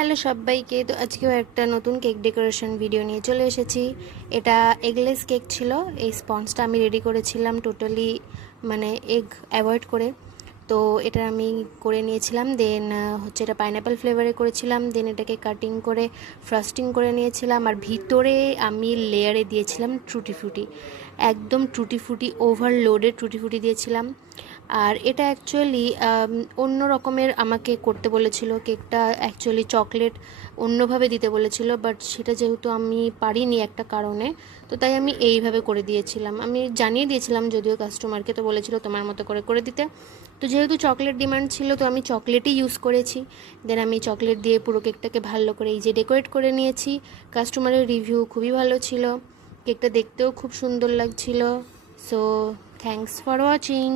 Hello সবাইকে। তো আজকেও একটা নতুন কেক ডেকোরেশন ভিডিও নিয়ে চলে এসেছি। এটা এগলেস কেক ছিল। এই স্পঞ্জটা আমি রেডি করেছিলাম টোটালি মানে এগ অ্যাভয়েড করে। তো এটা আমি করে নিয়েছিলাম। দেন হচ্ছে এটা পাইনঅ্যাপেল ফ্লেভারে করেছিলাম। দেন এটাকে কাটিং করে ফ্রস্টিং করে নিয়েছিলাম। আর ভিতরে আমি লেয়ারে দিয়েছিলাম টুটি ফ্রুটি, একদম টুটি ফ্রুটি ওভারলোডেড টুটি ফ্রুটি দিয়েছিলাম। আর এটা অ্যাকচুয়ালি অন্য রকমের আমাকে করতে বলেছিল কেকটা, অ্যাকচুয়ালি চকলেট অন্যভাবে দিতে বলেছিল, বাট সেটা যেহেতু আমি পারিনি একটা কারণে, তো তাই আমি এইভাবে করে দিয়েছিলাম। আমি জানিয়ে দিয়েছিলাম যদিও কাস্টমারকে, তো বলেছিল তোমার মতো করে করে দিতে। তো যেহেতু চকলেট ডিমান্ড ছিল তো আমি চকলেটই ইউজ করেছি। দেন আমি চকলেট দিয়ে পুরো কেকটাকে ভালো করে এই যে ডেকোরেট করে নিয়েছি। কাস্টমারের রিভিউ খুবই ভালো ছিল, কেকটা দেখতেও খুব সুন্দর লাগছিল। So thanks for watching.